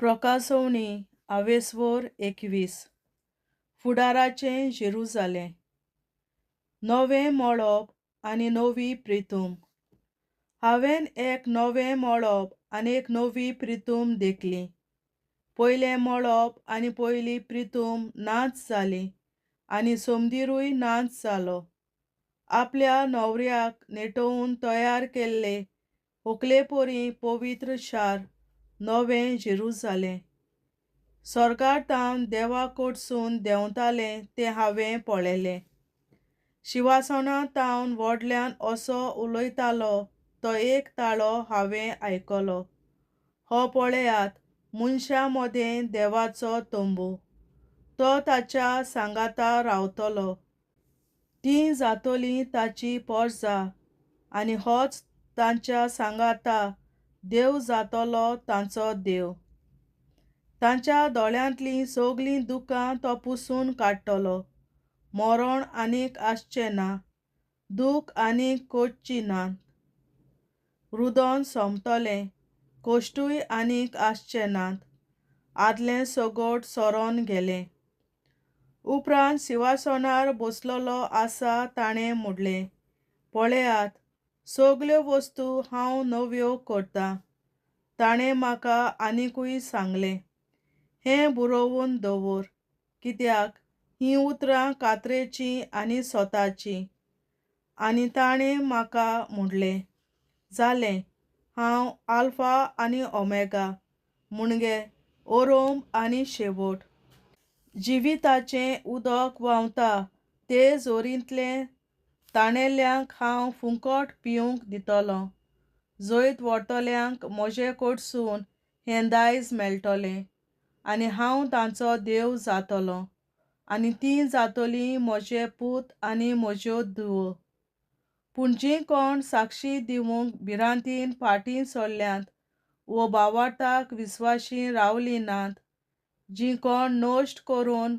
प्रकाशवणी आवेसवर 21 फुडाराचें जेरुजालें नवें मळब आनी नवी प्रितूम. हांवें एक नवें मळब आनी एक नवी प्रितूम देखली. पयलें मळब आनी पयली प्रितूम नाच जाली आनी समदिरूय नाच जालो. आपल्या न्हवऱ्याक नेटोवन तयार केल्ले व्हंकलेपरी पवित्र शार नवें जेरुजालें स्वर्गांतावन देवा कडसून देंवतालें तें हांवें पळयलें. शिंवासणांतावन व्हडल्यान असो उलयतालो तो एक ताळो हांवें आयकलो. हो पळयात, मनशां मदें देवाचो तंबू. तो ताच्या सांगाता रावतलो. तीं जातलीं ताची परजां आनी होच तांच्या सांगाता देव जातलो तांचो देव. तांच्या दोळ्यांतलीं सगलीं दुखां तो पुसून काडटलो. मरण आनीक आसचें ना, दूख आनीक कोसचीं नात. रुदन सोंपतलें, कश्टूय आनीक आसचे नात. आदलें सगोट सोरोन गेलें. उपरांत सिंहासनार बसलोलो आसा ताणें म्हणलें, पळयात, सगल्यो वस्तू हांव नव्यो करतां. ताणें म्हाका आनीकूय सांगलें, हें बरोवन दवर, कित्याक हीं उतरां कात्रेचीं आनी सोताचीं. आनी ताणें म्हाका म्हणलें, जालें, हांव आल्फा आनी ओमेगा, म्हणगे आरंभ आनी शेवट. जिविताचें उदक व्हांवता ते झोरींतलें ताणेल्ल्यांक हांव फुकट पिवंक दितलों. जैत व्हरतल्यांक म्हजे कडसून हें दायज मेळटलें आनी हांव तांचो देव जातलों आनी तीं जातलीं म्हजे पूत आनी म्हज्यो धुव. पूण जीं कोण साक्षी दिवंक भिरांतीन फाटीं सरल्यांत वो भावार्थाक विस्वासी रावलीं नात, जीं कोण नश्ट करून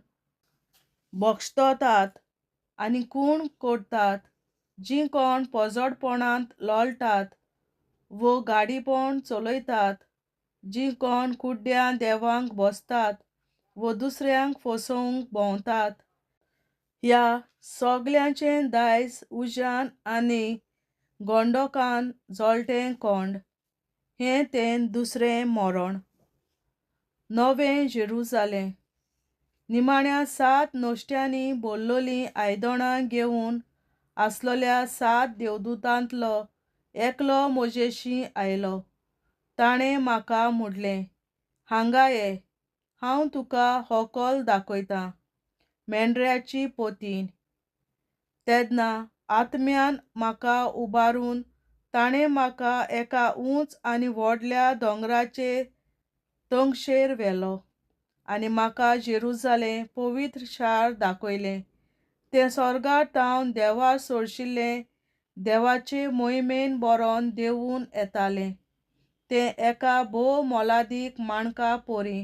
भोगसतात आनी खून करतात, जीं कोण पोजडपणांत लोळटात वो गाडीपण चलयतात, जीं कोण कुड्ड्या देवांक भोसतात वो दुसऱ्यांक फसवंक भोंवतात, ह्या सगल्यांचें दायज उज्यान आनी गंडोकान जळटें कोंड. हें तें दुसरें मरण. नवें जेरुजालें निमाण्या 7 नश्ट्यांनी भरलोलीं आयदनां घेवन आसलोल्या 7 देवदूतांतलो एकलो म्हजेशीं आयलो. ताणें म्हाका म्हणलें, हांगा ये, हांव तुका हो कोल दाखयतां, मेंढऱ्याची पोतीन. तेन्ना आत्म्यान म्हाका उबारून ताणें म्हाका एका उंच आनी व्हडल्या दोंगराचे तंगशेर व्हेलो आनी म्हाका जेरुजालें पवित्र शार दाखयलें. तें स्वर्गांतावन देवा सोडशिल्लें देवाचे मोहिमेन बरोवन देंवून येतालें. तें एका भोव मोलादीक माणका परी,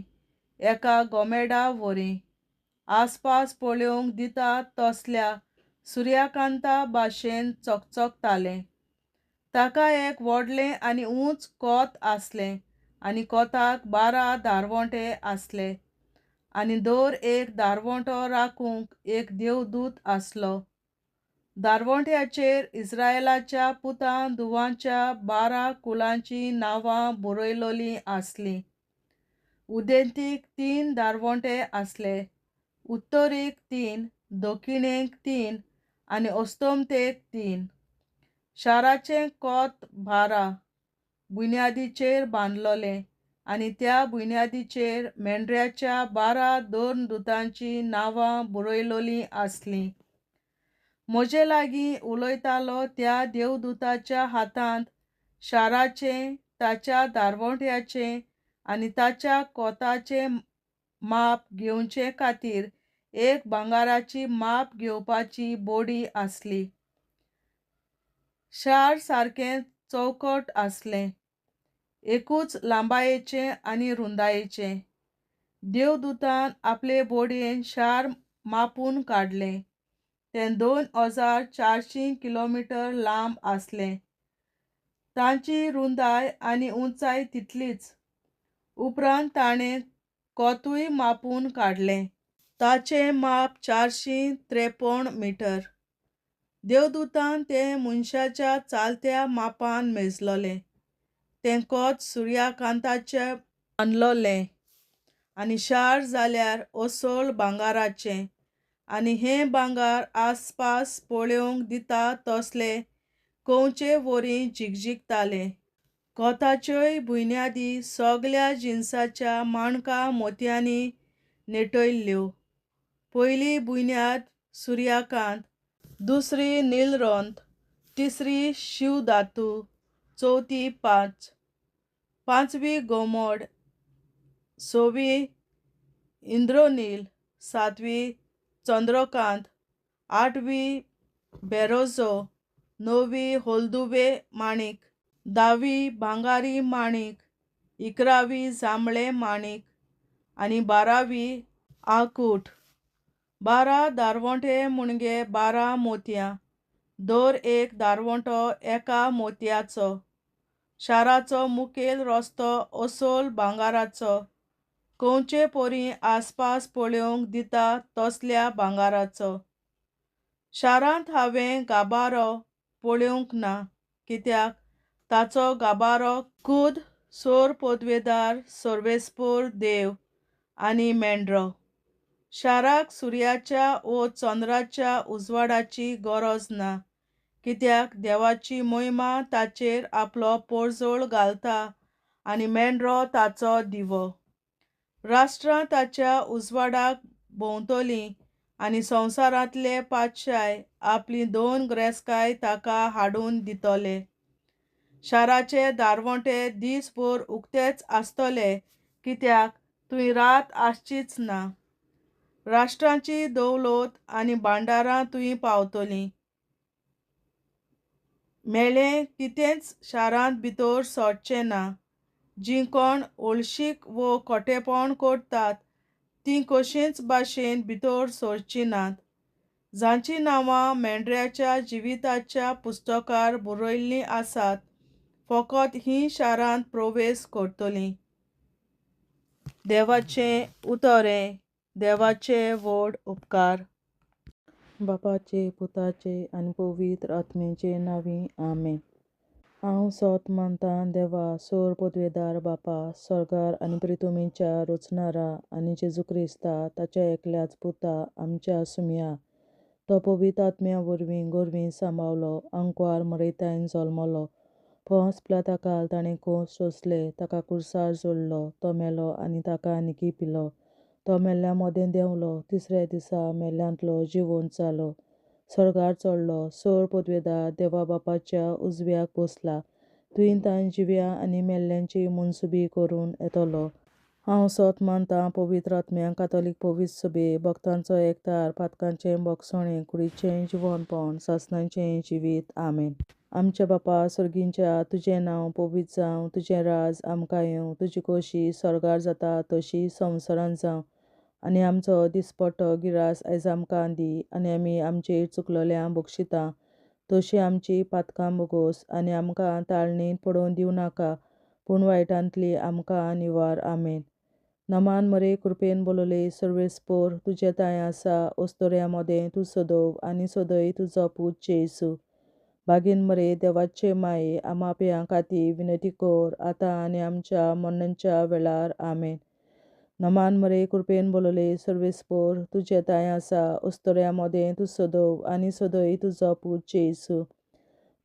एका गोमेडा वरी, आसपास पळोवंक दिता तसल्या सुर्यकांता भाशेन चकचकतालें. ताका एक व्हडलें आनी उंच कोत आसलें आनी कोताक 12 दारवंटे आसले आनी दर एक दारवंटो राखूंक एक देवदूत आसलो. दारवंट्याचेर इस्रायेलाच्या पुतां धुवांच्या 12 कुलांचीं नांवां बरयलोलीं आसलीं. उदेंतीक 3 दारवंटे आसले, उत्तरेक 3, दखिणेक 3 आनी अस्तंतेक 3. शाराचें कोत 12 बुन्यादीचेर बांदलोलें आनी त्या बुन्यादीचेर मेंढऱ्याच्या 12 दोर्नदूतांचीं नांवां बरयलोलीं आसलीं. म्हजे लागीं उलयतालो त्या देवदूताच्या हातांत शाराचें, ताच्या दारवंट्याचें आनी ताच्या कोताचें माप घेवचे खातीर एक भांगाराची माप घेवपाची बडी आसली. शार सारकें चौकट आसलें, एकूच लांबायेचें आनी रुंदायेचें. देवदूतान आपले बडयेन शार मापून काडलें. तें 2400 किलोमीटर लांब आसलें. तांची रुंदाय आनी उंचाय तितलीच. उपरांत ताणें कोतूय मापून काडलें. ताचें माप 453 मीटर. देवदूतान तें मनशाच्या चालत्या मापान मेजलोलें. तें कोत सुर्यकांताचें बांदलोलें आनी शार जाल्यार ओसोल भांगाराचें, आनी हें भांगार आसपास पळोवंक दिता तसलें कोवचे वरी झिगझिगतालें. कोताच्योय बुन्यादी सगल्या जिन्साच्या माणका मोतयांनी नेटयल्ल्यो. पयली बुन्याद सुर्यकांत, दुसरी नीलरोंत, तिसरी शिवधातू, चवथी पांच, पांचवी गोमोड, सवी इंद्रोनील, सातवी चंद्रकांत, आठवी बेरोजो, नववी हळदुवे माणिक, धावी भांगारी माणिक, 11वी जांबळे माणिक आनी 12वी आकूट. 12 दारवोंटे मुणगे 12 मोतयां, दर एक दारवोंटो एका मोतयाचो. शाराचो मुखेल रस्तो ओसोल भांगाराचो, कोवचे पोरी आसपास पळोवंक दिता तसल्या भांगाराचो. शारांत हांवें गाभारो पळोवंक ना, कित्याक ताचो गाभारो खुद सोरपोतवेदार सर्वेस्पोर देव आनी मेंढरो. शाराक सुर्याच्या वो चंद्राच्या उजवाडाची गरज ना, कित्याक देवाची मोहिमा ताचेर आपलो पळजोळ घालता आनी मेंढरो ताचो दिवो. राष्ट्रां ताच्या उजवाडाक भोंवतलीं आनी संवसारांतले पातशाय आपली दोन ग्रेस्काय ताका हाडून दितले. शाराचे दारवोंटे दीसभर उक्तेच आसतले, कित्याक थंय रात आसचीच ना. राष्ट्रांची दौलत आनी भांडारां थंय पावतलीं. मेळ्ळें कितेंच शारांत भितर सोडचें ना. जीं कोण हळशीक वो खोटेपण करतात तीं कशींच भाशेन भितर सरचीं नात, जांचीं नांवां मेंढऱ्याच्या जिविताच्या पुस्तकार बरयल्लीं आसात, फकत हीं शारांत प्रवेश करतलीं. देवाचें उतरें. देवाचे व्हड उपकार. बापाचे, पुताचे आनी पवित्र आत्म्याचे नांवीं आमेन. हांव सोत मानतां देवा सोरपोतवेदार बापा, सर्गार आनी पृथ्वीच्या रचणारा, आनी जेजू क्रिस्ता ताच्या एकल्याच पुता आमच्या सुम्या. तो पवित्र आत्म्या वरवीं गोरवीं सांबावलो, आंकवार मरयतायन जल्मलो. पोंस पिलाताकाल ताणें कोंस सोंसले, ताका कुर्सार जोडलो, तो मेलो आनी ताका निकी पिलो. तो मेल्ल्या मोदें देंवलो, तिसऱ्या दिसा मेल्ल्यांतलो जिवंत जालो, सर्गार चडलो, सोरपोतवेदार देवा बापाच्या उजव्याक बसला. थंय ताण जिव्या आनी मेल्ल्यांची मनसुबी करून येतलो. हांव सोत मानतां पवित्र आत्म्यांक, कातोलीक पवित्र सभे, भक्तांचो एकठार, पातकांचें भोगसणें, कुडीचें जिवणपण, सासणाचें जिवीत. आमेन. आमच्या बापा सर्गींच्या, तुजें नांव पवित्र जावं, तुजें राज आमकां येवं, तुजी खोशी सर्गार जाता तशी संवसारांत जावं. आनी आमचो दिसपट्टो गिरास आयज आमकां दी, आनी आमी आमचेर चुकलोल्यांक बक्षिता तशी आमची पातकां बोगोस, आनी आमकां ताळणेंत पडोवन दिवं नाका, पूण वायटांतली आमकां निवार. आमेन. नमान मरे कृपेन बोलोले सर्वेस्पोर, तुजे ताय आसा ओस्तोऱ्या मोदें तूं सदोव, आनी सदय तुजो पूत जेसू. बागीन मरे देवाचे माये, आमाप्यां खातीर विनंती कर, आतां आनी आमच्या मरणाच्या वेळार. आमेन. नमान मरे कृपेन बोलोले सर्वेस्पोर, तुजे ताय आसा ओस्तोऱ्या मोदें तूं सदोव, आनी सदय तुजो पूत जेसू.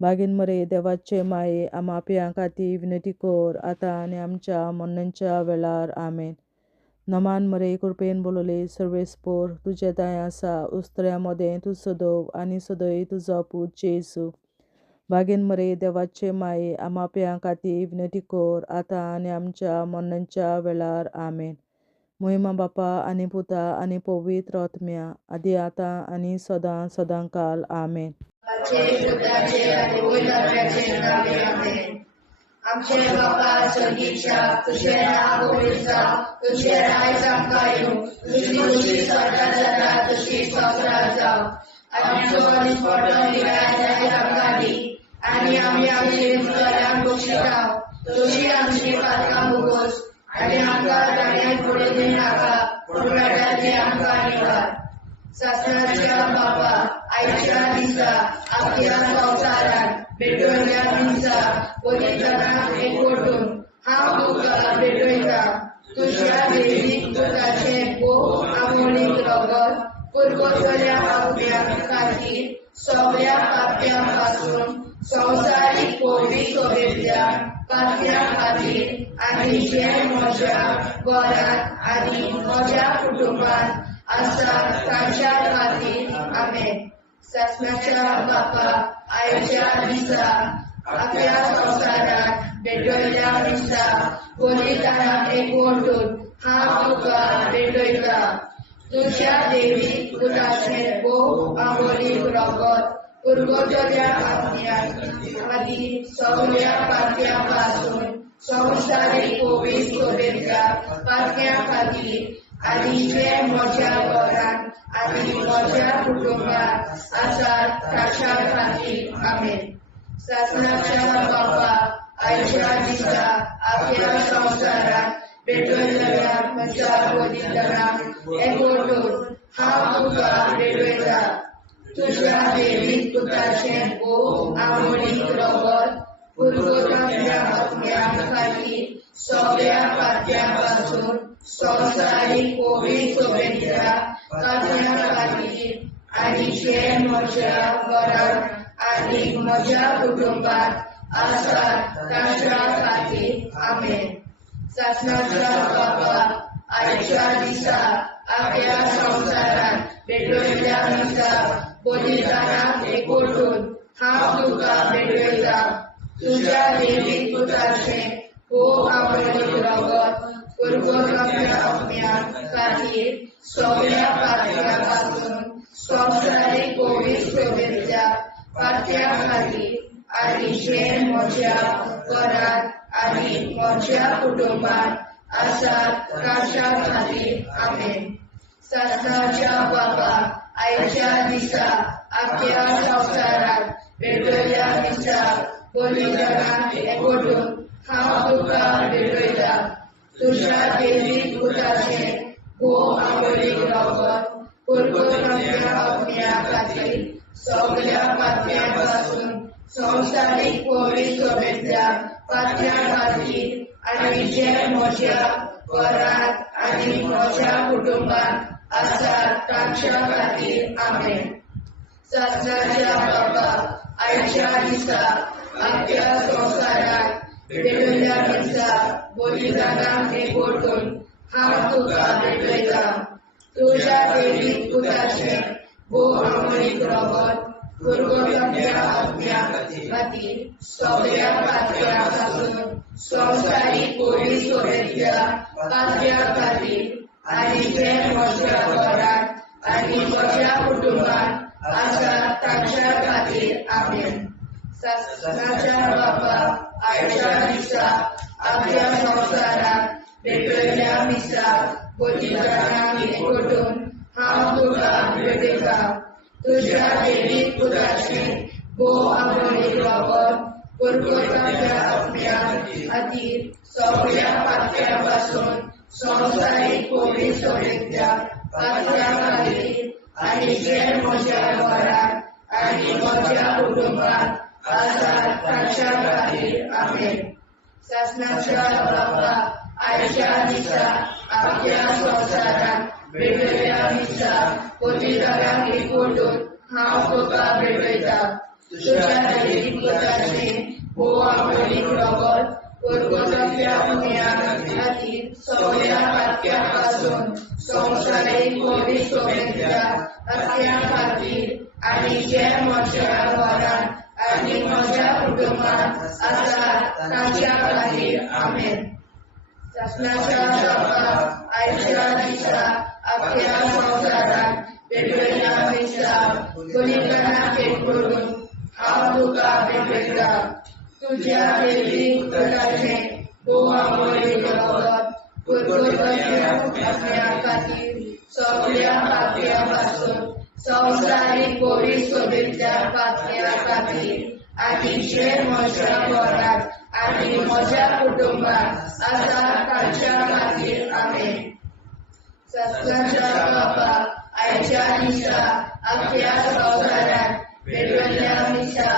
बागीन मरे देवाचे माये, आमाप्यां खातीर विनंती कर, आतां आनी आमच्या मरणाच्या वेळार. आमेन. नमान मरे कृपेन बोलोले सर्वेस्पोर, तुजे ताय आसा ओस्तोऱ्या मोदें तूं सदोव, आनी सदय तुजो पूत जेसू. बागीन मरे देवाचे माये, आमाप्यां खातीर विनंती कर, आतां आनी आमच्या मरणाच्या वेळार. आमेन. मोहिमा बापा आनी पुता आनी पवित्र आत्म्या, आदी आतां आनी सदां सदांकाल. आमेन. आमचे बापा सर्गीच्या, तुझें नांव पवित्र जावं, तुझें राज आमकां येवं, तुजी खुशी स्वर्गांत जाता तशी संवसारांत जावं. आमचो दिसपट्टो गिरास आयज आमकां दी, आनी आमी आमचेर चुकलोल्यांक बक्षिता तशी आमची पातकां बोगोस, आनी आमकां दाण्याक पडूं दिनाका पूण रडाचे आमकां निवार शास्त्राच्या बाबा आयच्या दिसा आपल्या संवसारात भेटवल्या दिसा बलिदानाक एकवटून हांव तुका भेटयता तुज्या देवीक पुताचें भोव आमोणीक रगत पुरगोतल्या आपल्या खातीर सगळ्या पाप्यां पासून संवसारीक पवित्र सोबेतल्या पाप्यां खातीर आनी जे म्हज्या घरांत आनी म्हज्या कुटुंबांत आसा तांच्या खातीर आमेन शासनाच्या बापा आयच्या दिसा आपल्या संवसारात भेटयल्या दिसा बलिदानाक एकवटून हांव तुका भेटयता तुज्या देवीक पुताचें भोव आमोणीक रगत पुरगोतल्या आपल्या खातीर सगळ्या पाप्यां पासून संवसारीक पवित्र सोबेतल्या पाप्यां खातीर आनी जे म्हज्या घरांत आनी म्हज्या कुटुंबांत आसात तांच्या खातीर आमेन शासनाच्या बापा आयच्या दिसा आपल्या संवसारात भेटयल्या म्हज्या बलिदानाक एकवटून हांव तुका भेटयता तुज्या देवीक पुताचें भोव आमोणीक रगत पुरगोतल्या आपल्या खातीर सगळ्या पाप्यां पासून संवसारीक पवित्र सोबेतल्या पाप्यां खातीर आनी जे म्हज्या घरांत आनी म्हज्या कुटुंबांत आसात तांच्या खातीर आमेन शासनाच्या बापा आयच्या दिसा आपल्या संवसारात भेटयल्या दिसा बलिदानाक एकवटून हांव तुका भेटयता तुज्या देवीक पुताचें भोव आमोणीक रगत पुरगोतल्या आपल्या खातीर सगळ्या पाप्यां पासून संवसारीक पवित्र सोबेतल्या पाप्यां खातीर आनी जे म्हज्या घरांत आनी म्हज्या कुटुंबांत आसात तांच्या खातीर आमेन शासनाच्या बापा आयच्या दिसा आपल्या संवसारात भेटयल्या दिसा बलिदानाक एकवटून हांव तुका भेटयता तुज्या देवीक पुताचें भोव आमोणीक रगत पुरगोतल्या आपल्या खातीर सगळ्या पाप्यां पासून संवसारीक पवित्र सोबेतल्या पाप्यां खातीर आनी जे म्हज्या घरांत आनी म्हज्या कुटुंबांत आसात तांच्या खातीर आमेन शासनाच्या बापा आयच्या दिसा आपल्या संवसारात भेटयल्या दिसा बलिदानाक एकवटून हांव तुका भेटयता तुज्या देवीक पुताचें भोव आमोणीक रगत पुरगोतल्या आपल्या खातीर सगळ्या पाप्यां पासून संवसारीक पवित्र सोबेतल्या पाप्यां खातीर आनी जे म्हज्या घरांत आनी म्हज्या कुटुंबांत आसात तांच्या खातीर आमेन शासनाच्या बापा आयच्या दिसा आपल्या संवसारात भेटयल्या दिसा बलिदानाक एकवटून हांव तुका भेटयता तुज्या देवीक पुताचें भोव आमोणीक रगत पुरगोतल्या आपल्या खातीर सगळ्या पाप्यां पासून संवसारीक पवित्र सोबेतल्या पाप्यां खातीर आनी जे म्हज्या घरांत आनी म्हज्या कुटुंबांत आसात तांच्या खातीर आमेन शासनाच्या बापा आयच्या दिसा आपल्या संवसारात भेटयल्या दिसा बलिदानाक एकवटून हांव तुका भेटयता तुज्या देवीक पुताचें भोव आमोणीक रगत पुरगोतल्या आपल्या खातीर सगळ्या पाप्यां पासून संवसारीक पवित्र सोबेतल्या पाप्यां खातीर आनी जे म्हज्या घरांत आनी म्हज्या कुटुंबांत आसात तांच्या खातीर आमेन शासनाच्या बापा आयच्या दिसा आपल्या संवसारात भेटयल्या दिसा बलिदानाक एकवटून हांव तुका भेटयता तुज्या देवीक पुताचें भोव आमोणीक रगत पुरगोतल्या आपल्या खातीर सगळ्या पाप्यां पासून संवसारीक पवित्र सोबेतल्या पाप्यां खातीर आनी जे म्हज्या घरांत आनी म्हज्या कुटुंबांत आसात तांच्या सत्याच्या बापा आयच्या निशा अख्ख्या संसारात पेटवल्या निशा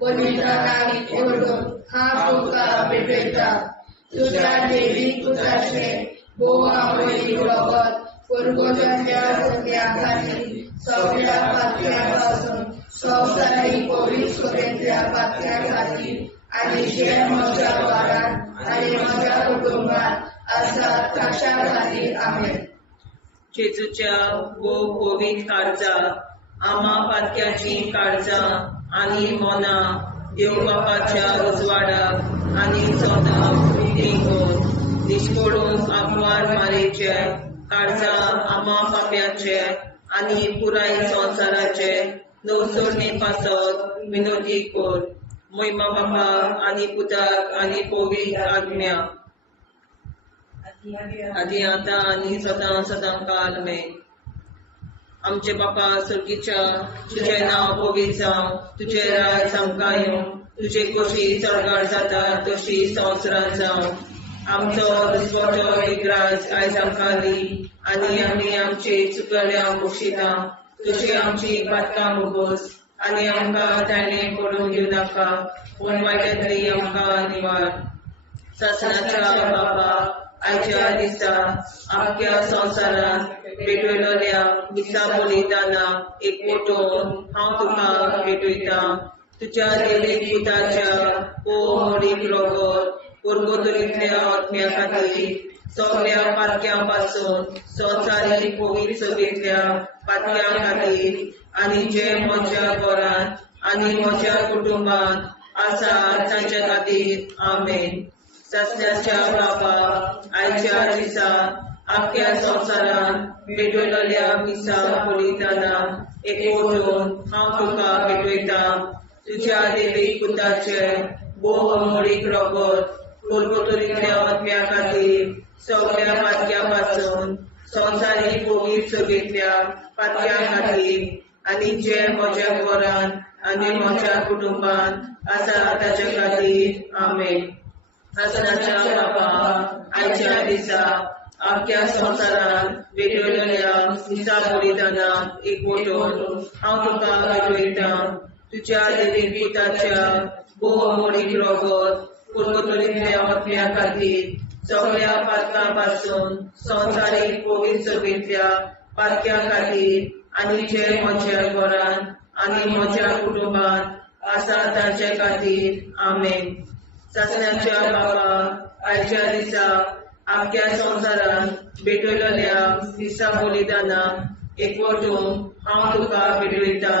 पवित्र नामी ओढून हा तुका पेटवता तुझ्या देवी पुत्राचे बोवामुळे बरोबर पूर्वजांच्या सत्याखाली सगळ्या पात्यापासून संसारी पवित्रतेच्या पात्याखाली आणि जन्माच्या वारात आणि माझ्या कुटुंबात असा कशाखाली आहे जेजूच्या पवित्र काळजा आम्हा पातक्याची काळजा आणि मोना देव बापाच्या उजवाडाक आणि सदा निष्पडून आग्वार मारेचे काळजा आम्हा पाप्याचे आणि पुराय संसाराचे नवसोडणे पासत विनोदी कोर महिमा बापा आणि पुताक आणि पवित्र आज्ञा आधी आता आणि सदां सदां काल मे आमचे बापा सर्गीच्या तुझे नाव पवित्र जावं तुझे राय सामका येवं तुझे कशी चडगाड जाता तशी संवसारांत जावं आमचो दिसवटो विग्राज आयज आमकां दी आनी आमी आमचे चुकल्यांक बक्षिता तशी आमची बातकां मुगोस आनी आमकां ताणें पडून दिवं नाका पूण वायट्यांतली आमकां निवार सासणाच्या बापा आयच्या दिसा आख्या संवसारांत पेटयलेल्या दिसा बलिदाना एकवटून हांव तुका पेटयता तुज्या देवीक पुताच्या मोडीक रोगोर पुर्गोतरींतल्या आत्म्या खातीर सगळ्या पातक्यां पासून संवसारी पवित्र सभेंतल्या पातक्यां खातीर आनी जे म्हज्या घरांत आनी म्हज्या कुटुंबांत आसा तांच्या खातीर आमेन सत्याच्या बापा आयच्या दिसा आख्या संवसारांत पेटयलेल्या दिसा बलिदाना एकवटून हांव तुका पेटयता तुज्या देवीक पुताचे मोडीक रोगोर पुर्गोतरींतल्या आत्म्या खातीर सगळ्या पातक्यां पासून संवसारी पवित्र सभेंतल्या पातक्यां खातीर आनी जे म्हज्या घरांत आनी म्हज्या कुटुंबांत आसा ताचे खातीर आमेन सासणाच्या बापा आयच्या दिसा आख्या संवसारांत पेटयलेल्या दिसा बलिदाना एकवटून हांव तुका पेटयता तुज्या देवीक पुताच्या मोडीक रोगोर पुर्गोतरींतल्या आत्म्या खातीर सगळ्या पातकां पासून संवसारी पवित्र सभेंतल्या पातक्यां खातीर आनी जे म्हज्या घरांत आनी म्हज्या कुटुंबांत आसा तांचे खातीर आमेन सासणाच्या बापा आयच्या दिसा आख्या संवसारांत पेटयलेल्या दिसा बलिदाना एकवटून हांव तुका पेटयता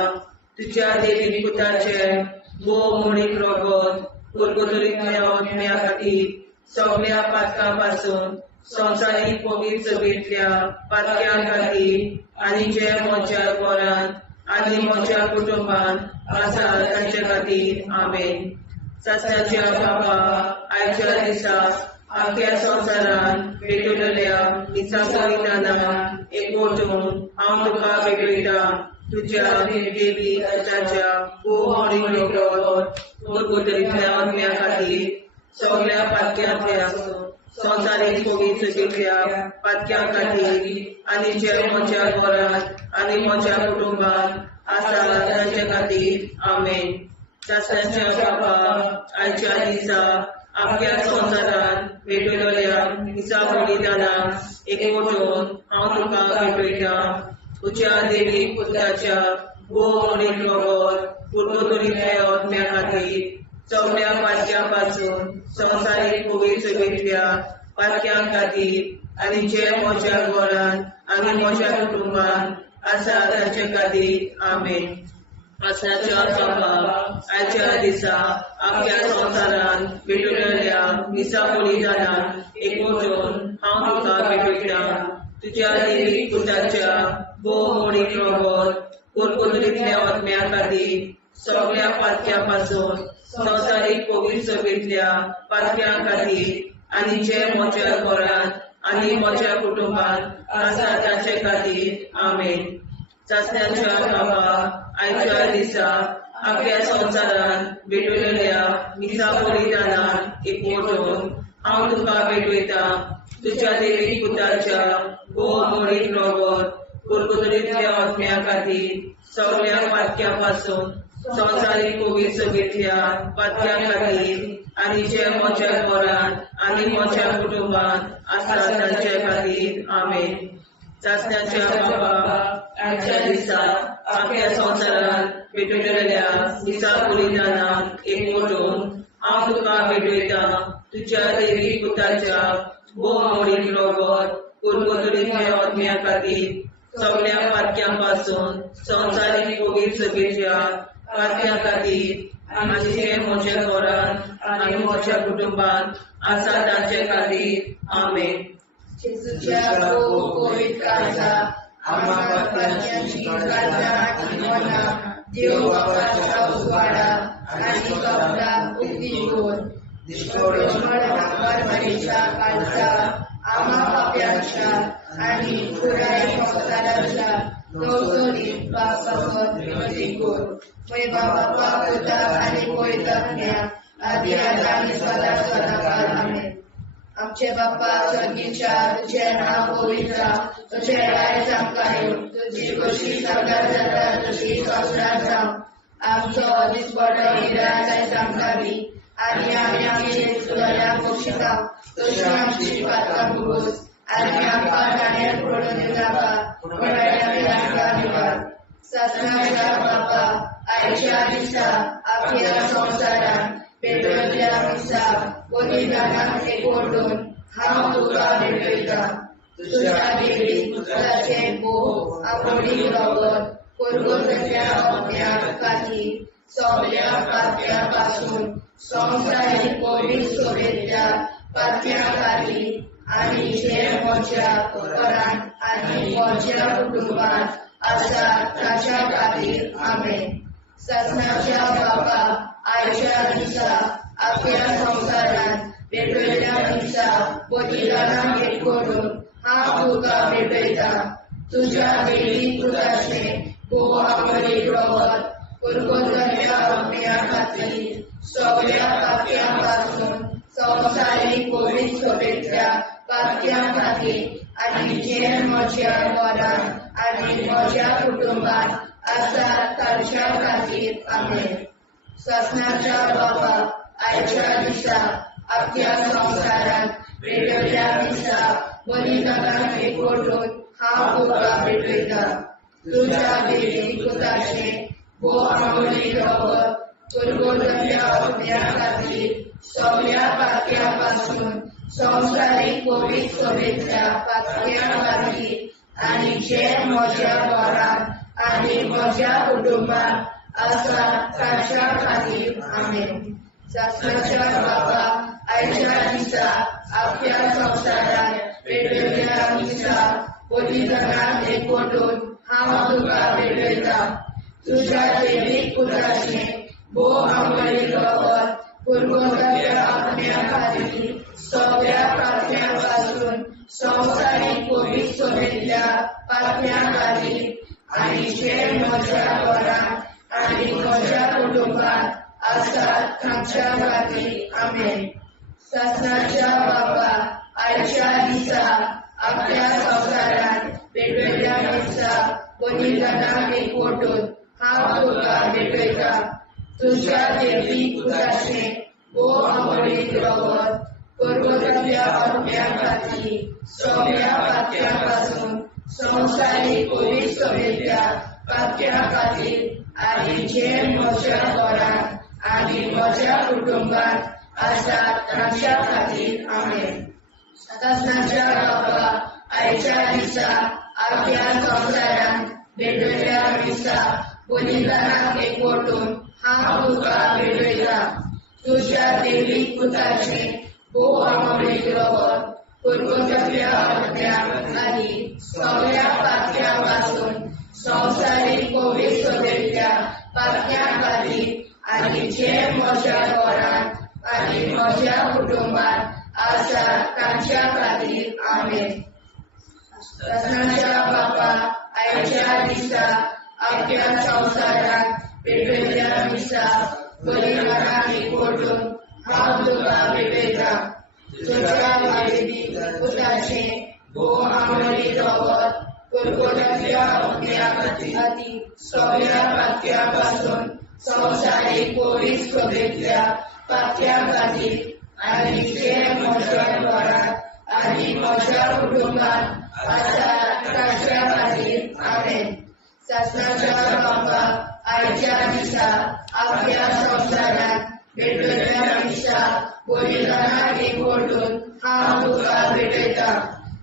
तुज्या देवीक पुताचे मोडीक रोगोर पुर्गोतरींतल्या आत्म्या खातीर सगळ्या पातकां पासून संवसारी पवित्र सभेंतल्या पातक्यां खातीर आनी जे म्हज्या घरांत आनी म्हज्या कुटुंबांत आसा तांचे खातीर आमेन सासणाच्या बापा आयच्या दिसा आख्या संवसारांत पेटयलेल्या दिसा बलिदाना एकवटून हांव तुका पेटयता तुज्या देवीक पुताच्या मोडीक रोगोर पुर्गोतरींतल्या आत्म्या खातीर सगळ्या पातक्यांतल्या संवसारी पवित्र सभेंतल्या पातक्यां खातीर आनी जे म्हज्या घरांत आनी म्हज्या कुटुंबांत आसा तांचे खातीर आमेन सासणाच्या बापा आयच्या दिसा आख्या संवसारांत पेटयलेल्या दिसा बलिदाना एकवटून हांव तुका पेटयता तुज्या देवीक पुताच्या मोडीक रोगोर पुर्गोतरींतल्या आत्म्या खातीर सगळ्या पातक्यां पासून संवसारी पवित्र सभेंतल्या पातक्यां खातीर आनी जे म्हज्या घरांत आनी म्हज्या कुटुंबांत आसा तांचे खातीर आमेन सासणाच्या बापा आयच्या दिसा आख्या संवसारांत पेटयलेल्या दिसा बलिदाना एकवटून हांव तुका पेटयता तुज्या देवीक पुताच्या मोडीक रोगोर पुर्गोतरींतल्या आत्म्या खातीर सगळ्या पातक्यां पासून संवसारी पवित्र सभेंतल्या पातक्यां खातीर आनी जे म्हज्या घरांत आनी म्हज्या कुटुंबांत आसा तांचे खातीर आमेन सासणाच्या बापा आयच्या दिसा आख्या संवसारांत पेटयलेल्या दिसा बलिदाना एकवटून हांव तुका पेटयता तुझ्या दैवी पुत्राच्या मोडीत रोगोत कुरकुतरीतल्या आत्म्या खातीर सगळ्या पातक्यापासून संवसारीक कोवीड सगळ्या पातक्या खातीर आनी जे म्हज्या घरान आनी म्हज्या कुटुंबान आसा तांचे खातीर आमेन. चाचण्याच्या बाबा आजच्या दिसा आख्या संवसारात भेटलेल्या दिसा बलिदानाक एकवटून हांव तुका भेटयता तुझ्या दैवी पुत्राच्या मोडीत रोगोत कुरकुतरीतल्या आत्म्या खातीर सगळ्या पातक्यांपासून संवसारीक कोवीड सगळ्या पातक्या खातीर आनी जे म्हज्या घरान आनी म्हज्या कुटुंबान आसा तांचे खातीर आमेन. जेजूच्या कोविड काळजा आम्हा पातक्यांची काळजा आनी मना देव बापाच्या उजवाडा आनी कपडा उक्ती करून परमेच्या काळजा आम्हा पाप्यांच्या आनी पुराय संवसाराच्या नवसोनीत पापासत विनती कर. मैबा बापा पुता आनी पवित्रात्म्या आदी आनी सदा सदाकाळ आमेन. आमचे बाप्पा स्वर्गीच्या तुझे नाव पवित्र तुझे राय जावं तुझी कशी सगळ्यात जाता तशी संवसारात जावं. आमचो दिसपडो निराय सांगताली आनी आमी आमचे सुदाऱ्या पोशिता तशी आमची पातकां भोगोस आनी आमकां गाण्यात पडून नाका पूण आमकां निवाड. ससनाच्या बापा आयच्या दिसा आख्या संवसारान भेटलेल्या दिसा बलिदानाक एकवटून हांव तुका भेटयता तुझ्या दैवी पुत्राचे आपोडी रोगोत कुरकुतरीतल्या आत्म्या खातीर सगळ्या पातक्यांपासून संवसारीक कोवीड सगळ्या पातक्या खातीर आनी जे म्हज्या घरान आनी म्हज्या कुटुंबान आसा ताच्या खातीर आमेन. ससनाच्या बापा आयच्या दिसा आख्या संवसारान भेटलेल्या दिसा बलिदानाक एकवटून हांव तुका भेटयता तुझ्या दैवी पुत्राचे अमोलीक रोगोत कुरकुतरीतल्या आत्म्या खातीर सगळ्या पातक्यांपासून संवसारीक कोवीड सगळ्या पातक्या खातीर आनी जे म्हज्या घरान आनी म्हज्या कुटुंबान आसा तांच्या खातीर आमेन. ससनाच्या बापा आयच्या दिसा आख्या संवसारान भेटलेल्या दिसा बलिदानाक एकवटून हांव तुका भेटयता तुझ्या दैवी पुत्राचे अमोलीक रोगोत कुरकुतरीतल्या आत्म्या खातीर सगळ्या पातक्यांपासून संवसारीक कोवीड सगळ्या पातक्या खातीर आनी जे म्हज्या घरान आनी म्हज्या कुटुंबान आसा तांच्या खातीर आमेन. ससनाच्या बापा आयच्या दिसा आख्या संवसारान भेटलेल्या दिसा बलिदानाक एकवटून हांव तुका भेटयता तुझ्या दैवी पुत्राचे अमोलीक रोगोत कुरकुतरीतल्या आत्म्या खातीर सगळ्या पातक्यांपासून संवसारीक कोवीड सगळ्या पातक्या खातीर आनी जे म्हज्या घरान आनी म्हज्या कुटुंबान आसा तांच्या खातीर आमेन. ससनाच्या बापा आयच्या दिसा आख्या संवसारान भेटलेल्या दिसा बलिदानाक एकवटून हांव तुका भेटयता तुझ्या दैवी पुत्राचे अमोलीक रोगोत कुरकुतरीतल्या आत्म्या खातीर सगळ्या पातक्यांपासून संवसारीक कोवीड सगळ्या पातक्या खातीर आनी जे म्हज्या घरान आनी म्हज्या कुटुंबान आसा तांच्या खातीर आमेन. ससनाच्या बापा आयच्या दिसा आख्या संवसारान भेटलेल्या दिसा बलिदानाक एकवटून हांव तुका भेटयता तुझ्या दैवी पुत्राचे अमोलीक रोगोत कुरकुतरीतल्या आत्म्या खातीर सगळ्या पातक्यांपासून संवसारीक कोवीड सगळ्या पातक्या खातीर आनी जे म्हज्या घरान आनी म्हज्या कुटुंबान आसा तांच्या खातीर आमेन. ससनाच्या बापा आयच्या दिसा आख्या संवसारान भेटलेल्या दिसा बलिदानाक एकवटून हांव तुका भेटयता तुझ्या वैदिक पुत्राचे भोव आमोरी रगत कुरकुरत्या अग्न्याखाती सगळ्या पात्यापासून संसारिक कोविड शुभेच्छा पात्याखातीर आणि जे म्हज्या घरात आणि म्हज्या कुटुंबात आसा ताच्या खातीर आमेन. शासनाच्या बाबा आयच्या दिसा आपल्या संसारात भेटलेल्या दिसा बलिदानाक एकवटून हांव तुका भेटयता.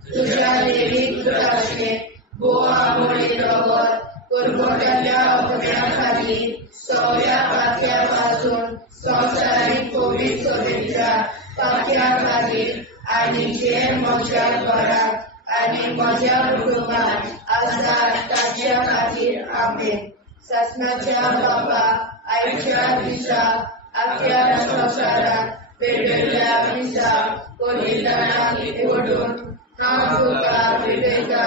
तुझ्या देवीक पुत्राचे भोव आमोरी रगत कुरकुरत्या अग्न्याखातीर सगळ्या पात्यापासून संसारिक कोविड शुभेच्छा पात्याखातीर आणि जे म्हज्या घरात आणि म्हज्या कुटुंबात आसा ताच्या खातीर आमेन. शासनाच्या बाबा आयच्या दिसा आपल्या संसारात भेटलेल्या दिसा बलिदानाक एकवटून हांव तुका भेटयता.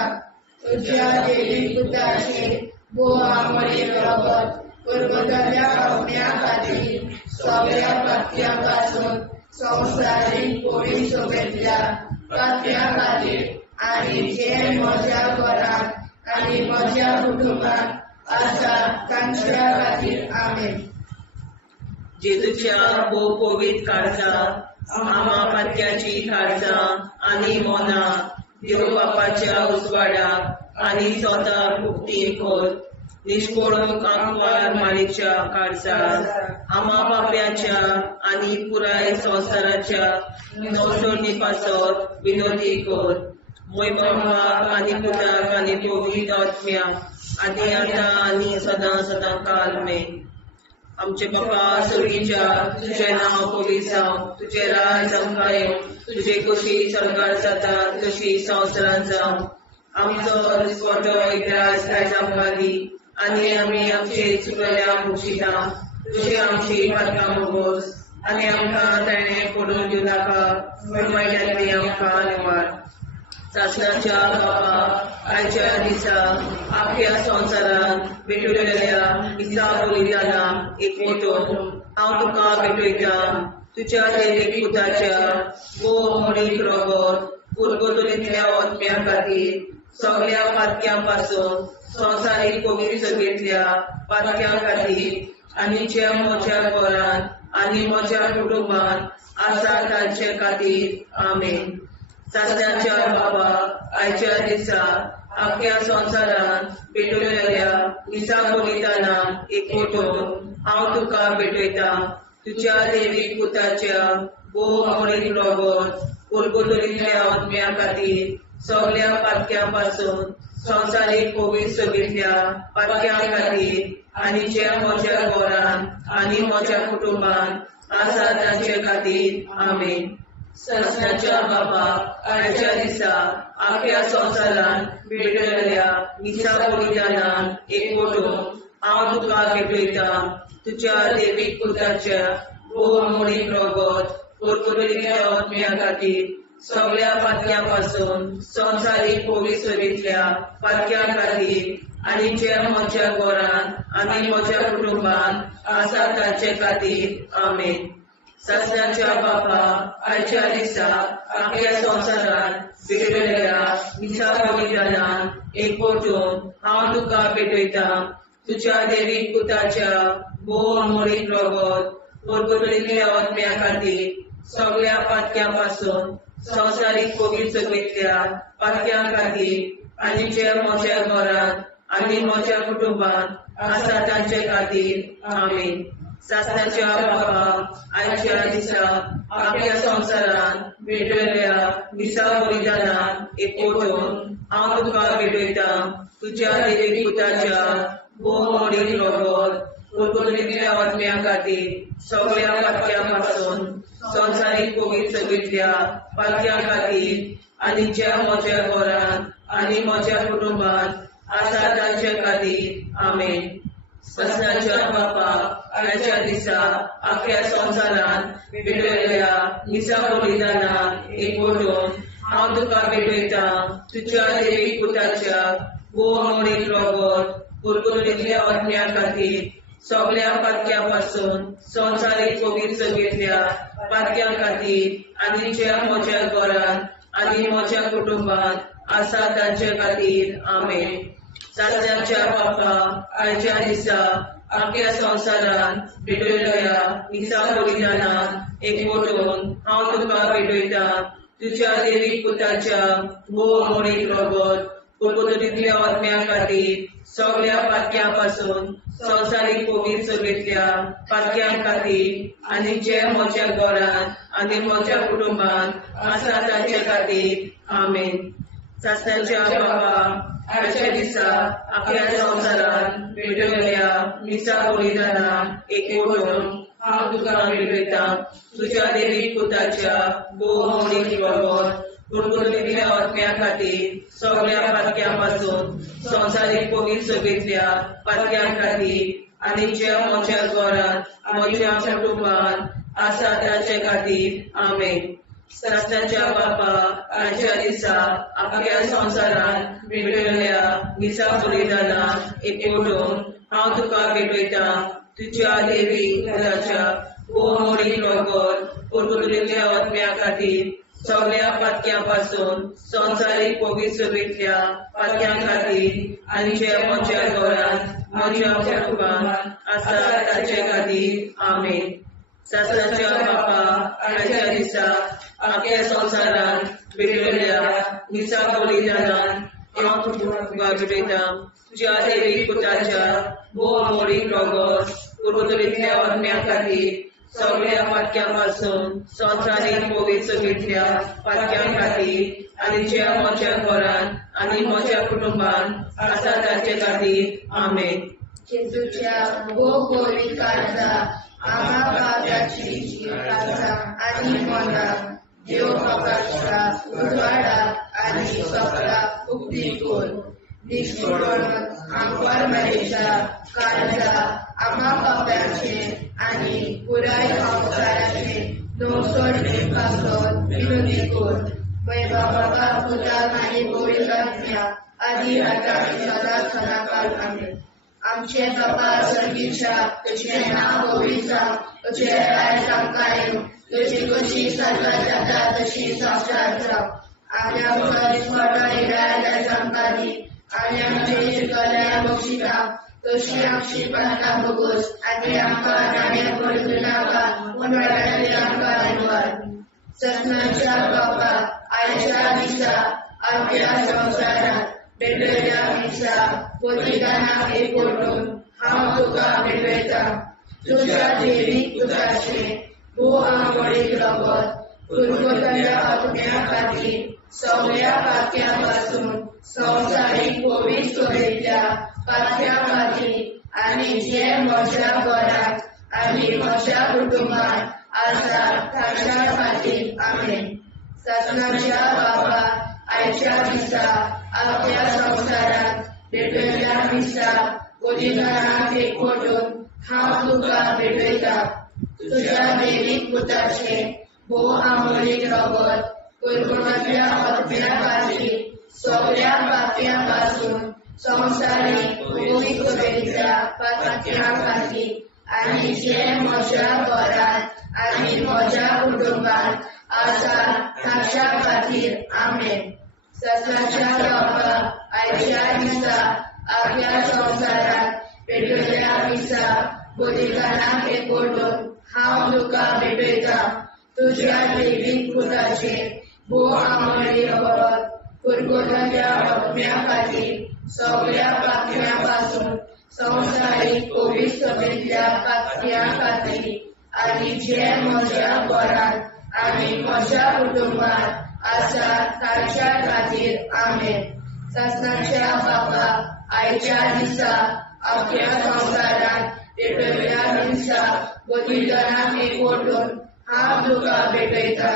तुझ्या देवीक पुत्राचे भोव आमोरी रगत कुरकुरत्या अग्न्याखातीर सगळ्या पात्यापासून संसारिक कोविड शुभेच्छा पात्याखातीर आणि जे म्हज्या घरात आणि म्हज्या कुटुंबात आसा तांच्या खातीर आमेन. जेजूच्या भोव पवित्र काळजांत आम्हा पात्याची काळजां आनी मोना देव बापाच्या उजवाडाक आनी स्वता मुक्ती कर. निष्कळून आंकवार माळेच्या काळजांत आम्हा पाप्याच्या आनी पुराय संसाराच्या मोसोळणी पासत विनोदी कर. मोयबापाक आनी पुताक आनी पवित्र आत्म्याक आदी आतां आनी सदां सदां काल मेन. आमचे बापा सगळीच्या तुझें नांव पवित्र जावं, तुझें राज आमकां येवं, तुझे कशी सरकार जाता तशी संवसारांत जावं. आमचो दिसवटो एकदांच आयज आमकां दी आनी आमी आमचे चुकल्यांक बक्षिता. तुझे आमची पातकां भोगोस आनी आमकां ताणें पडून दिवं नाका, पण वायट्यांतली आमकां निवार. शासनाच्या बाबा आयच्या दिसा आपल्या संसारांत भेटलेल्या दिसा बलिदानाक एकवटून हांव तुका भेटयता. तुझ्या देवीक पुताच्या भोव आमोरी रगत कुरकुरत्या अग्न्या खातीर सगळ्या पात्यापासून संसारीक कोविड शुभेच्छा पात्या खातीर आणि जे म्हज्या घरांत आनी म्हज्या कुटुंबात आसा तांचे खातीर आमेन. शासनाच्या बाबा आयच्या दिसा आपल्या संसारांत भेटलेल्या दिसा बलिदानाक एकवटून हांव तुका भेटयता. तुझ्या देवीक पुताच्या भोव आमोरी रगत कुरकुरत्या अग्न्या खातीर सगळ्या पात्यापासून संसारीक कोविड शुभेच्छा पात्या खातीर आणि जे म्हज्या घरांत आनी म्हज्या कुटुंबात आसा तांचे खातीर आमेन. शासनाच्या बाबा आयच्या दिसा आपल्या संसारांत भेटलेल्या दिसा बलिदानाक एकवटून हांव तुका भेटयता. तुझ्या देवीक पुताच्या भोव आमोरी रगत कुरकुरत्या अग्न्या खातीर सगळ्या पात्यापासून संसारीक कोविड शुभेच्छा पात्या खातीर आणि जे म्हज्या घरांत आनी म्हज्या कुटुंबात आसा तांचे खातीर आमेन. शासनाच्या बापा आयच्या दिसा आपल्या संसारांत भेटलेल्या दिसा बलिदानाक एकवटून हांव तुका भेटयता. तुझ्या देवीक पुताच्या भोव आमोरी रगत कुरकुरत्या अग्न्या खातीर सगळ्या पात्यापासून संसारीक कोविड शुभेच्छा पात्या खातीर आणि जे म्हज्या घरांत आनी म्हज्या कुटुंबात आसा तांचे खातीर आमेन. शासनाच्या बाबा आयच्या दिसा आपल्या संसारांत भेटलेल्या दिसा बलिदानाक एकवटून हांव तुका भेटयता. तुझ्या देवीक पुताच्या भोव आमोरी रगत कुरकुरत्या अग्न्या खातीर सगळ्या पात्यापासून संसारीक कोविड शुभेच्छा पात्या खातीर आणि जे म्हज्या घरांत आनी म्हज्या कुटुंबात आसा तांचे खातीर आमेन. शासनाच्या बापा आयच्या दिसा आपल्या संसारांत भेटलेल्या दिसा बलिदानाक एकवटून हांव तुका भेटयता. तुझ्या देवीक पुताच्या भोव आमोरी रगत कुरकुरत्या अग्न्या खातीर सगळ्या पात्यापासून संसारीक कोविड शुभेच्छा पातक्यां खातीर आनी जे म्हज्या घरांत आनी म्हज्या कुटुंबांत आसा तांचे खातीर आमेन. सासऱ्याच्या बापा आयच्या दिसा आख्या संवसारांत भेटयल्या मिसा बलिदानांत एकवटून हांव तुका भेटयता तुज्या देवीक पुताच्या भोव मोडीक रगत कुडकुडींतल्या आत्म्या खातीर सगळ्या पातक्यां पासून संवसारीक पवित्र सभेंतल्या पातक्यां खातीर आनी जे म्हज्या घरांत आनी म्हज्या कुटुंबांत आसा तांचे खातीर आमेन. सासऱ्याच्या बाबा आयच्या दिसा आख्या संवसारांत भेटयल्या मिसा बलिदानांत एकवटून हांव तुका भेटयता तुज्या देवीक पुताच्या भोव मोडीक रगत कुडकुडींतल्या आत्म्या खातीर सगळ्या पातक्यां पासून संवसारीक पवित्र सभेंतल्या पातक्यां खातीर आनी जे म्हज्या घरांत म्हज्या कुटुंबांत आसा तांचे खातीर आमेन. सासऱ्याच्या बापा आयच्या दिसा आख्या संवसारांत भेटयल्या मिसा बलिदानांत एकवटून हांव तुका भेटयता तुज्या देवीक पुताच्या भोव मोडीक रगत कुडकुडींतल्या आत्म्या खातीर सगळ्या पातक्यां पासून संवसारीक पवित्र सभेंतल्या पातक्यां खातीर आनी जे म्हज्या घरांत म्हज्या कुटुंबांत आसा तांचे खातीर आमेन. सासऱ्याच्या बापा आयच्या दिसा आख्या संवसारांत भेटयल्या मिसा बलिदानांत हांव तुका भेटयता तुज्या देवीक पुताच्या भोव मोडीक रगत कुडकुडींतल्या आत्म्या खातीर सगळ्या पातक्यां पासून संवसारीक पवित्र सभेंतल्या पातक्यां खातीर आनी जे म्हज्या घरांत आनी म्हज्या कुटुंबांत आसा तांचे खातीर आमेन. जेजूच्या भोव पवित्र काळजा आम्हा पापाची काळजा आनी मनाक देव बापाच्या उजवाडाक आनी सगळ्या उक्ती कोर निष्ठोरण आमकां मेळच्या काळजा आम्हा पापाचे आनी पुराय संवसाराचे नवसोडणे पासत विनोदी कोर. बाबा पुताक आनी पवित्र आत्म्या आदी आतां आनी सदांच सदांकाळ आमेन. आमचे बाबा सर्गीच्या तुझें नांव पवित्र जावं, तुझें राज्य आमकां येवं, तुजी कशी स्वर्गांत जाता तशी संवसारांत जावं. आनी आमकां दिसपट्टो हिराय आमकां दी आनी आमचे शिकल्या बक्षिता तशी आमची प्रार्थना भोगोस आनी आमकां नाण्या पडूं नाका पूण वाटायली आमकां निवार. सत्नाच्या बापा आयच्या दिसा आख्या संवसारांत भेटयल्या मिसा बलिदानांत एकवटून हांव तुका भेटयता तुज्या देवीक पुताचे भोव मोडीक रगत कुडकुडींतल्या आत्म्या खातीर सगळ्या पातक्यां पासून संवसारीक पवित्र सभेंतल्या पातक्यां खातीर आनी जे म्हज्या घरांत आनी म्हज्या कुटुंबांत आसा तांच्या खातीर आमेन. सासऱ्याच्या बापा आयच्या दिसा आख्या संवसारांत भेटयल्या मिसा बलिदानांत एकवटून हांव तुका भेटयता तुज्या देवीक पुताचे भोव मोडीक रगत कुडकुडींतल्या आत्म्या खातीर सगळ्या पातक्यां पासून संवसारीक पवित्र सभेंतल्या पातक्यां खातीर आनी जे म्हज्या घरांत आनी म्हज्या कुटुंबांत आसा तांच्या खातीर आमेन. सासऱ्याच्या बापा आयच्या दिसा आख्या संवसारांत भेटयल्या मिसा बलिदानांत एकवटून हांव तुका भेटयता तुज्या देवीक पुताचे भोव मोडीक रगत कुडकुडींतल्या आत्म्या खातीर सगळ्या पातक्यां पासून संवसारीक पवित्र सभेंतल्या पातक्यां खातीर आनी जे म्हज्या घरांत आनी म्हज्या कुटुंबांत आसा तांच्या खातीर आमेन. सासऱ्याच्या बापा आयच्या दिसा आख्या संवसारांत भेटयल्या मिसा बलिदानांत एकवटून हांव तुका भेटयता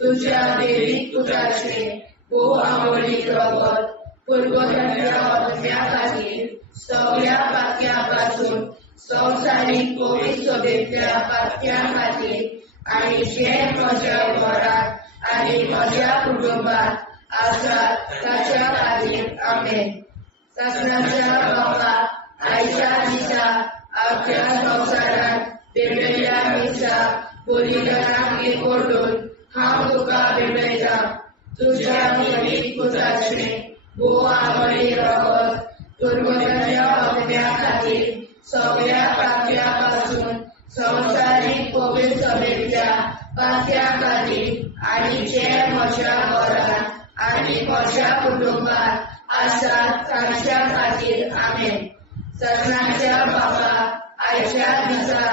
तुज्या देवीक पुताचे भोव मोडीक रगत कुडकुडींतल्या आत्म्या खातीर सगळ्या पातक्यां पासून संवसारीक पवित्र सभेंतल्या पातक्यां खातीर आनी जे म्हज्या घरांत आनी म्हज्या कुटुंबांत आसा ताच्या खातीर आमेन. सासऱ्याच्या बापा आयच्या दिसा आख्या संवसारांत पेटयल्या मिसा बलिदानाक एकवटून हांव तुका भेटयता तुझ्या दैवीक पुताचे भोव आंगडी रगत पुर्वजांच्या हत्या खातीर सगळ्या पाप्या पासून संवसारीक पवित्र सभेच्या पात्या खातीर आनी जे म्हज्या घरांत आनी म्हज्या कुटुंबात आसात तांच्या खातीर आमेन. सगळ्यांच्या बाबा आयच्या दिसा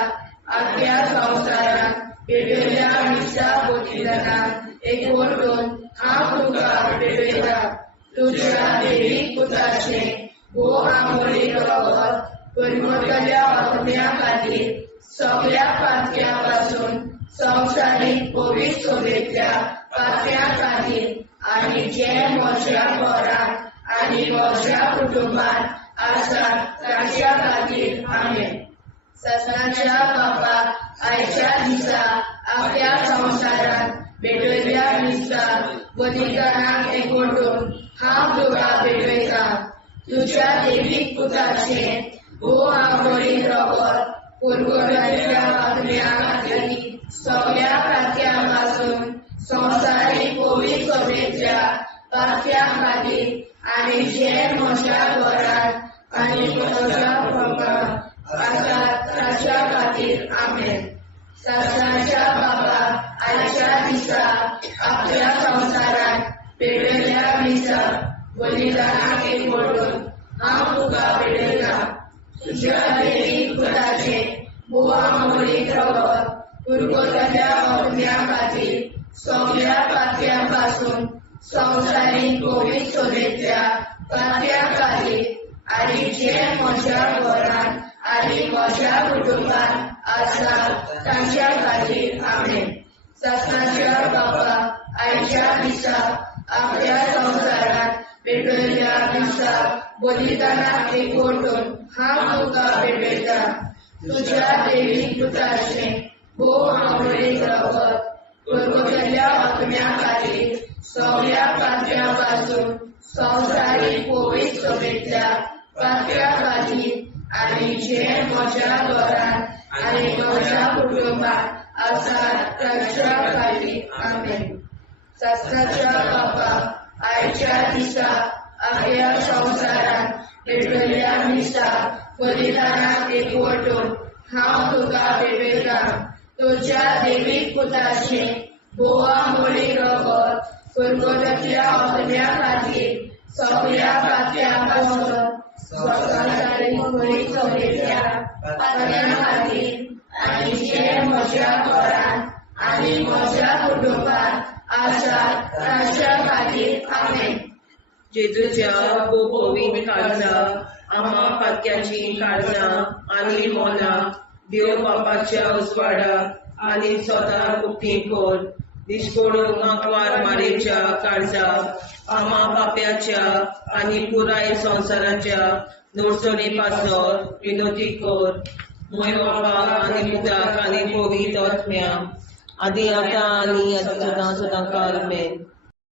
आख्या संवसारात पेटयल्या मिसा बलिदानाक एकवटून हांव तुका भेटयता तुझ्या दैवीक पुताचे भोव आंगडी रगत पुर्वजांच्या हत्या खातीर सगळ्या पात्या पासून संवसारीक पवित्र सभेच्या पात्या खातीर आनी जे म्हज्या घरांत आनी म्हज्या कुटुंबात आसात तांच्या खातीर आमेन. सगळ्यांच्या बापाक आयच्या दिसा आख्या संवसारात भेटयल्या मिसा बलिदानाक एकवटून हांव तुका भेटयता तुझ्या दैवीक पुताचे भोव आंगडी रगत पुर्वजांच्या हत्या खातीर सगळ्या पात्या पासून संवसारीक पवित्र सभेच्या पात्या खातीर आनी जे म्हज्या घरांत आनी म्हज्या कुटुंबात आसात तांच्या खातीर आमेन. सगळ्यांच्या बाबा आयच्या दिसा आख्या संवसारात पेटयल्या मिसा बलिदानाक एकवटून हांव तुका भेटयता तुझ्या दैवीक पुताचे भोव आंगडी रगत पुर्वजांच्या हत्या खातीर सगळ्या पात्या पासून संवसारीक पवित्र सभेच्या पात्या खातीर आनी जे म्हज्या घरांत आनी म्हज्या कुटुंबात आसात तांच्या खातीर आमेन. सगळ्यांच्या बाबा आयच्या दिसा आख्या संवसारात पेटयल्या मिसा बलिदानाक एकवटून हांव तुका भेटयता तुझ्या दैवीक पुताचे भोव आंगडी रगत पुर्वजांच्या हत्या खातीर सगळ्या पात्या पासून संवसारीक पवित्र सभेच्या पात्या खातीर आनी जे म्हज्या घरांत आनी म्हज्या कुटुंबात आसात तांच्या खातीर आमेन. सगळ्यांच्या बाबा आयच्या दिसा आख्या संवसारात पेटयल्या मिसा बलिदानाक एकवटून हांव तुका भेटयता तुझ्या दैवीक पुताचे भोव आंगडी रगत पुर्वजांच्या हत्या खातीर सगळ्या पात्या पासून संवसारीक पवित्र सभेच्या पात्या खातीर आनी जे म्हज्या घरांत आनी म्हज्या कुटुंबात आसात तांच्या खातीर आमेन. जेजूच्या पवित्र काळजा आम्हा पातक्याची काळजां आनी मोना देव बापाच्या उजवाडाक आनी स्वता उक्ती कोर दिसपडूंक आंकवार मारेच्या काळजा आम्हा पाप्याच्या आनी पुराय संवसाराच्या नोडसणी पासत विनोदी कोर मोय बापाक आनी पुताक आनी पवित्र आत्म्या आदी आतां आनी सदां सदां काल आमेन.